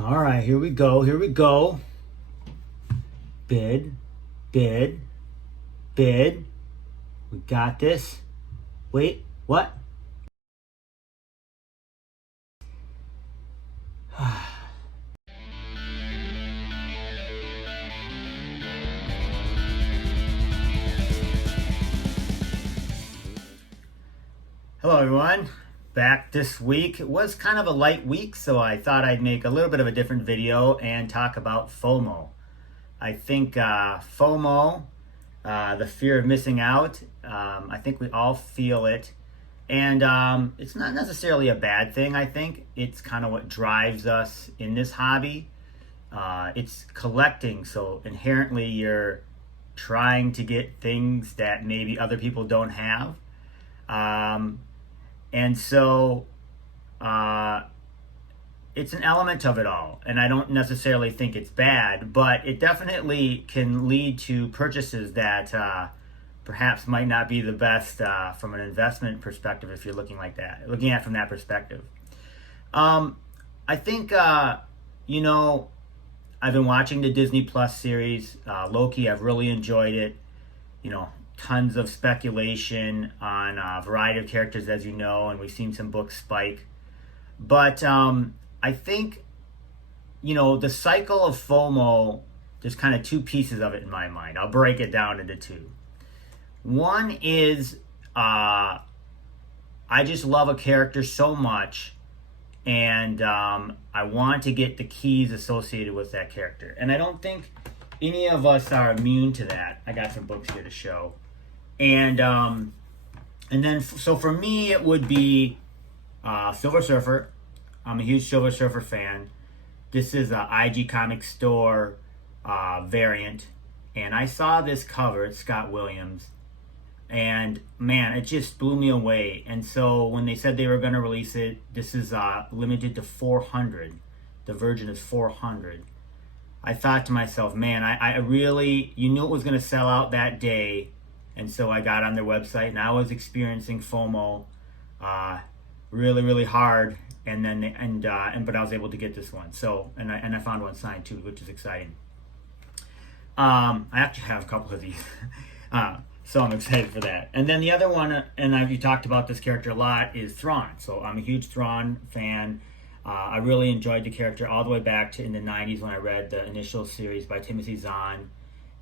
All right, here we go. Here we go. Bid, bid, bid. We got this. Wait, what? Hello, everyone. Back this week. It was kind of a light week, so I thought I'd make a little bit of a different video and talk about FOMO. I think FOMO, the fear of missing out, I think we all feel it. And it's not necessarily a bad thing, I think. It's kind of what drives us in this hobby. It's collecting, so inherently you're trying to get things that maybe other people don't have. And so it's an element of it all. And I don't necessarily think it's bad, but it definitely can lead to purchases that perhaps might not be the best from an investment perspective if you're looking at it from that perspective. I think, I've been watching the Disney Plus series, Loki. I've really enjoyed it. Tons of speculation on a variety of characters, as you know, and we've seen some books spike. But I think, the cycle of FOMO, there's kind of two pieces of it in my mind. I'll break it down into two. One is I just love a character so much, and I want to get the keys associated with that character. And I don't think any of us are immune to that. I got some books here to show. And then, so for me, it would be Silver Surfer. I'm a huge Silver Surfer fan. This is a IG Comics Store variant. And I saw this cover, it's Scott Williams. And man, it just blew me away. And so when they said they were going to release it, this is limited to 400. The version is 400. I thought to myself, man, I really, you knew it was going to sell out that day. And so I got on their website, and I was experiencing FOMO really, really hard. And then, but I was able to get this one. So, and I found one signed too, which is exciting. I actually have a couple of these. So I'm excited for that. And then the other one, and I've talked about this character a lot, is Thrawn. So I'm a huge Thrawn fan. I really enjoyed the character all the way back to in the 90s when I read the initial series by Timothy Zahn.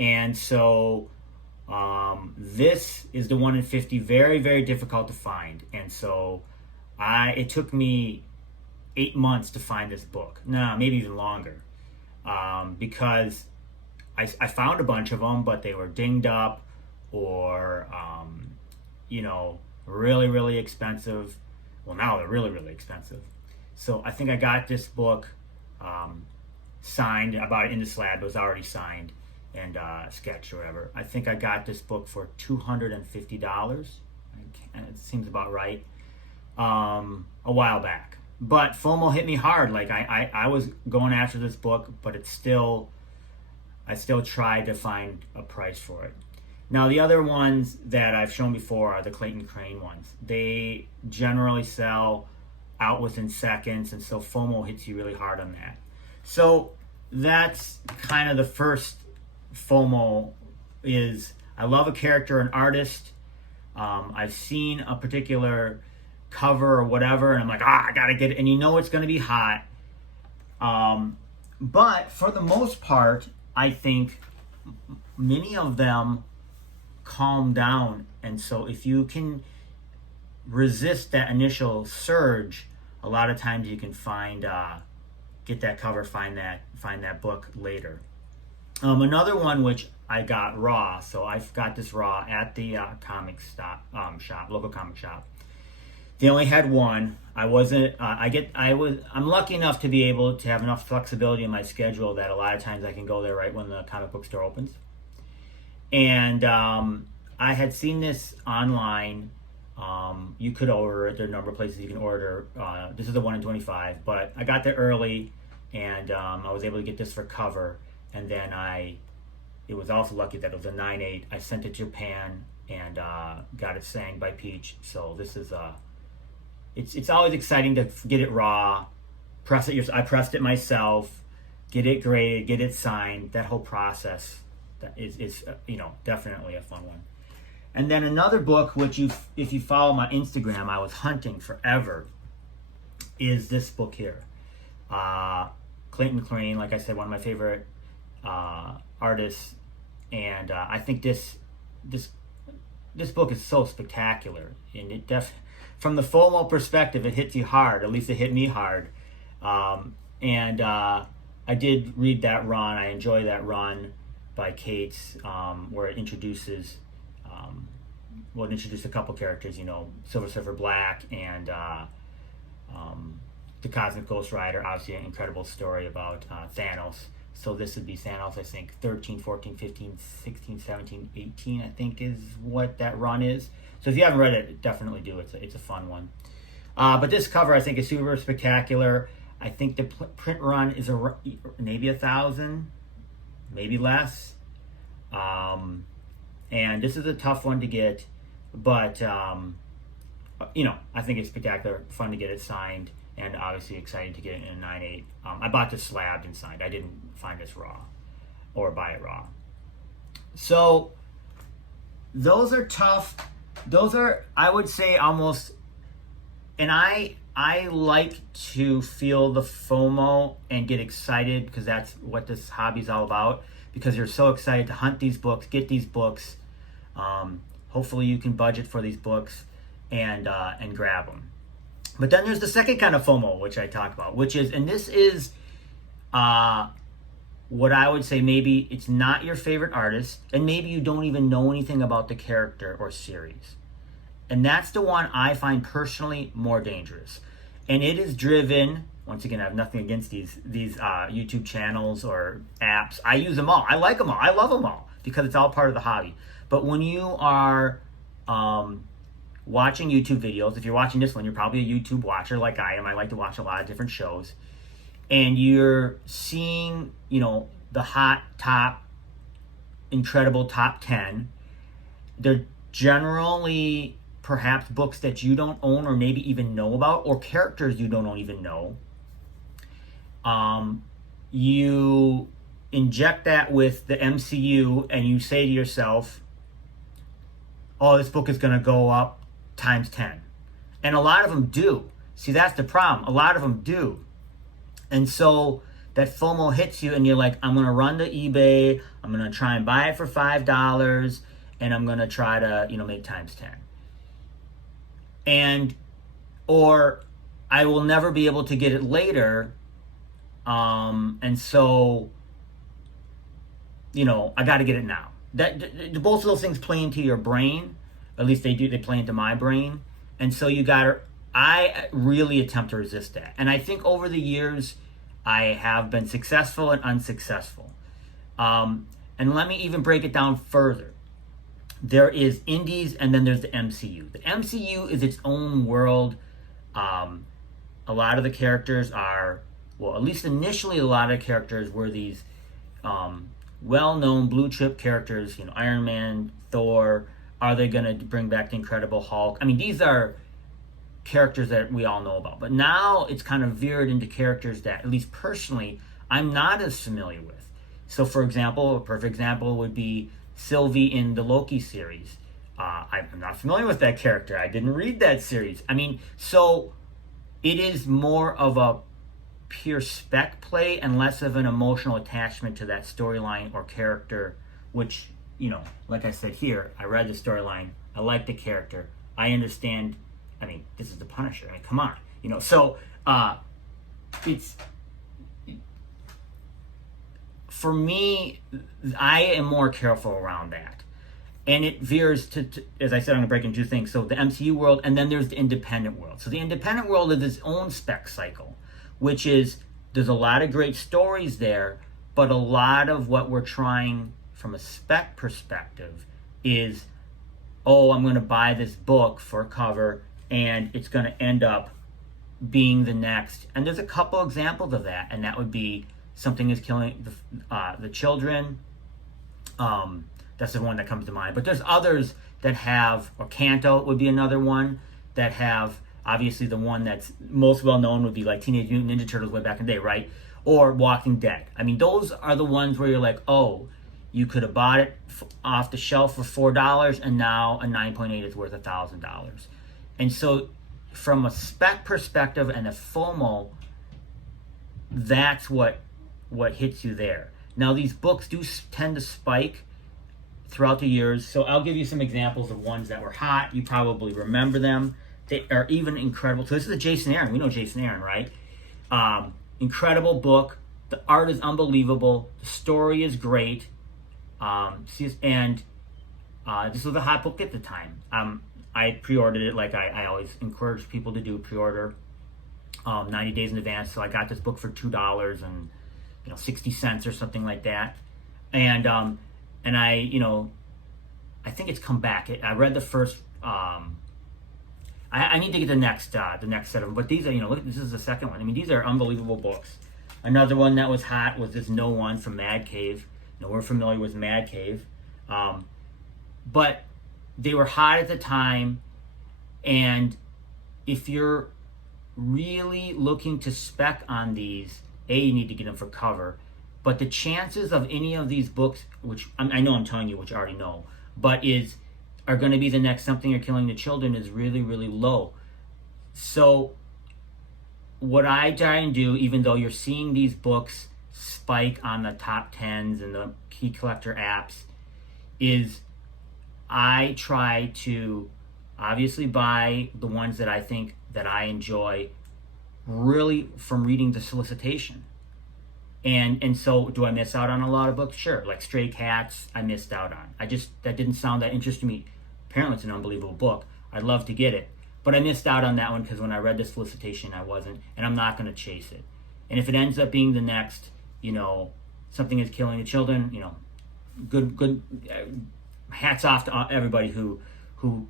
And so this is the 1 in 50, very, very difficult to find. And so it took me 8 months to find this book. No, maybe even longer. Because I found a bunch of them, but they were dinged up or, really, really expensive. Well, now they're really, really expensive. So I think I got this book signed. I bought it in the slab. It was already signed and sketched or whatever. I think I got this book for $250. It seems about right. A while back. But FOMO hit me hard. Like I was going after this book, but I still tried to find a price for it. Now, the other ones that I've shown before are the Clayton Crane ones. They generally sell out within seconds, and so FOMO hits you really hard on that. So that's kind of the first FOMO is I love a character, an artist. I've seen a particular cover or whatever, and I'm like, I gotta get it, and it's going to be hot. But for the most part, I think many of them calm down, and so if you can resist that initial surge, a lot of times you can find get that cover, find that book later. Another one which I got raw, so I've got this raw at the local comic shop. They only had one. I'm lucky enough to be able to have enough flexibility in my schedule that a lot of times I can go there right when the comic book store opens. And I had seen this online. You could order it. There are a number of places you can order. This is the 1 in 25, but I got there early, and I was able to get this for cover. And then it was also lucky that it was a 9/8. I sent it to Japan and got it signed by Peach. So this is it's always exciting to get it raw press it. I pressed it myself, get it graded, get it signed. That whole process that is definitely a fun one. And then another book, which if you follow my Instagram, I was hunting forever, is this book here. Clayton McLean, like I said, one of my favorite artists, and I think this book is so spectacular, and from the FOMO perspective, it hits you hard. At least it hit me hard. And I did read that run. I enjoy that run by Cates, where it introduces a couple characters, Silver Surfer Black and the Cosmic Ghost Rider. Obviously an incredible story about Thanos. So this would be Thanos, I think 13, 14, 15, 16, 17, 18, I think is what that run is. So if you haven't read it, definitely do. It's a fun one. But this cover, I think, is super spectacular. I think the print run is maybe 1,000, maybe less. And this is a tough one to get, but I think it's spectacular, fun to get it signed, and obviously excited to get it in a 9/8. I bought this slabbed and signed. I didn't find this raw or buy it raw. So those are tough. Those are, I would say, almost, and I like to feel the FOMO and get excited, because that's what this hobby is all about, because you're so excited to hunt these books, get these books. Hopefully you can budget for these books and grab them. But then there's the second kind of FOMO, which I talk about, which is, and this is what I would say, maybe it's not your favorite artist, and maybe you don't even know anything about the character or series. And that's the one I find personally more dangerous. And it is driven, once again, I have nothing against these YouTube channels or apps. I use them all. I like them all. I love them all, because it's all part of the hobby. But when you are watching YouTube videos, if you're watching this one, you're probably a YouTube watcher like I am. I like to watch a lot of different shows. And you're seeing, the hot top, incredible top 10. They're generally perhaps books that you don't own or maybe even know about, or characters you don't even know. You inject that with the MCU and you say to yourself, oh, this book is going to go up times 10. And a lot of them do. See, that's the problem. A lot of them do. And so that FOMO hits you and you're like, I'm going to run to eBay. I'm going to try and buy it for $5, and I'm going to try to, make times 10. Or I will never be able to get it later. And so, I got to get it now. Both of those things play into your brain. At least they do. They play into my brain. And so I really attempt to resist that. And I think over the years, I have been successful and unsuccessful. And let me even break it down further. There is indies, and then there's the MCU. The MCU is its own world. A lot of the characters are, well, at least initially, a lot of characters were these well-known blue-chip characters. Iron Man, Thor. Are they going to bring back the Incredible Hulk? I mean, these are characters that we all know about. But now it's kind of veered into characters that, at least personally, I'm not as familiar with. So, for example, a perfect example would be Sylvie in the Loki series. I'm not familiar with that character. I didn't read that series. I mean, so it is more of a pure spec play and less of an emotional attachment to that storyline or character, which, like I said here, I read the storyline. I like the character. I understand. I mean, this is the Punisher. I mean, come on. So it's... For me, I am more careful around that. And it veers to, as I said, I'm going to break into two things. So the MCU world, and then there's the independent world. So the independent world is its own spec cycle, which is, there's a lot of great stories there, but a lot of what we're trying from a spec perspective is, oh, I'm going to buy this book for a cover, and it's going to end up being the next. And there's a couple examples of that, and that would be Something is Killing the Children. That's the one that comes to mind. But there's others that have, or Canto would be another one, that have Obviously, the one that's most well known would be like Teenage Mutant Ninja Turtles way back in the day, right? Or Walking Dead. I mean, those are the ones where you're like, oh, you could have bought it off the shelf for $4, and now a 9.8 is worth $1,000. And so, from a spec perspective and a FOMO, that's what hits you there. Now, these books do tend to spike throughout the years, so I'll give you some examples of ones that were hot. You probably remember them. They are even incredible. So this is a Jason Aaron. We know Jason Aaron, right? Incredible book. The art is unbelievable. The story is great. And this was a hot book at the time. I pre-ordered it like I always encourage people to do, pre-order 90 days in advance. So I got this book for $2 and 60 cents or something like that. And I think it's come back. I read the first. I need to get the next set of them. But these are, look, this is the second one. I mean, these are unbelievable books. Another one that was hot was this No One from Mad Cave. We're familiar with Mad Cave, but they were hot at the time. And if you're really looking to spec on these, you need to get them for cover. But the chances of any of these books, which I know I'm telling you, which I already know, but are going to be the next Something or Killing the Children, is really, really low. So what I try and do, even though you're seeing these books spike on the top 10s and the key collector apps, is I try to obviously buy the ones that I think that I enjoy really from reading the solicitation. And so do I miss out on a lot of books? Sure. Like Stray Cats, I missed out on. That didn't sound that interesting to me. Apparently it's an unbelievable book. I'd love to get it. But I missed out on that one because when I read the solicitation, I wasn't. And I'm not going to chase it. And if it ends up being the next, Something is Killing the Children, good hats off to everybody who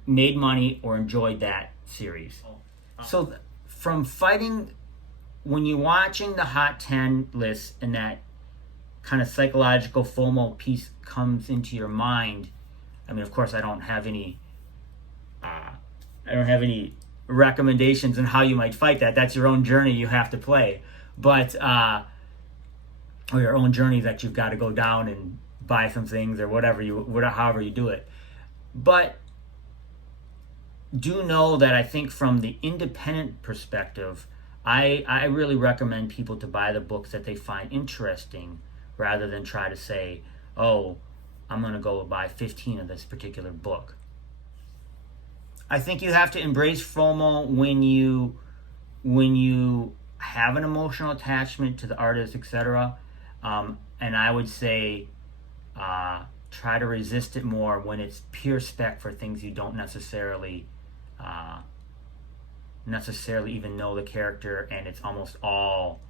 made money or enjoyed that series. So from fighting, when you're watching the Hot 10 list and that kind of psychological FOMO piece comes into your mind, I mean, of course, I don't have any recommendations on how you might fight that. That's your own journey you have to play. But, or your own journey that you've got to go down and buy some things or however you do it. But do know that I think from the independent perspective, I really recommend people to buy the books that they find interesting rather than try to say, oh, I'm going to go buy 15 of this particular book. I think you have to embrace FOMO when you have an emotional attachment to the artist, etc. And I would say try to resist it more when it's pure spec for things you don't necessarily even know the character, and it's almost all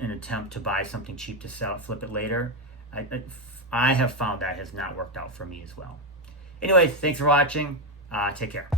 an attempt to buy something cheap to sell it, flip it later. I have found that has not worked out for me as well. Anyway, thanks for watching. Take care.